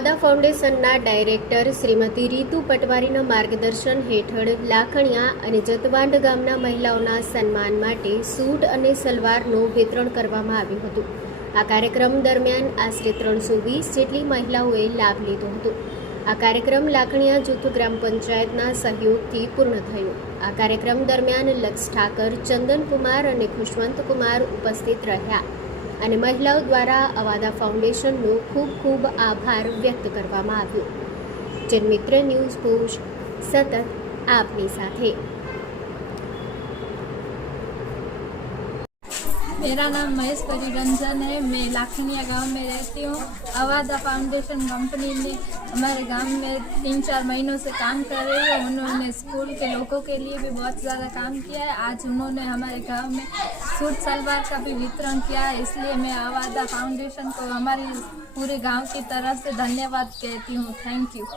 અવાદા ફાઉન્ડેશનના ડાયરેક્ટર શ્રીમતી રીતુ પટવારીના માર્ગદર્શન હેઠળ લાખણીયા અને જતવાંડ ગામના મહિલાઓના સન્માન માટે સૂટ અને સલવારનું વિતરણ કરવામાં આવ્યું હતું। આ કાર્યક્રમ દરમિયાન આશરે 320 જેટલી મહિલાઓએ લાભ લીધો હતો। આ કાર્યક્રમ લાખણીયા જૂથ ગ્રામ પંચાયતના સહયોગથી પૂર્ણ થયો। આ કાર્યક્રમ દરમિયાન લક્ષ ઠાકર, ચંદન કુમાર અને ખુશવંત કુમાર ઉપસ્થિત રહ્યા અને મહિલાઓ દ્વારા અવાદા ફાઉન્ડેશનનો ખૂબ ખૂબ આભાર વ્યક્ત કરવામાં આવ્યો। જનમિત્ર ન્યૂઝ ભુજ સતત આપની સાથે। मेरा नाम महेश परिरंजन है। मैं लाखनिया गांव में रहती हूँ। अवादा फाउंडेशन कंपनी ने हमारे गांव में 3-4 महीनों से काम कर रही है। उन्होंने स्कूल के लोगों के लिए भी बहुत ज़्यादा काम किया है। आज उन्होंने हमारे गांव में सूट सलवार का भी वितरण किया है, इसलिए मैं अवादा फाउंडेशन को हमारी पूरे गांव की तरफ से धन्यवाद कहती हूँ। Thank you.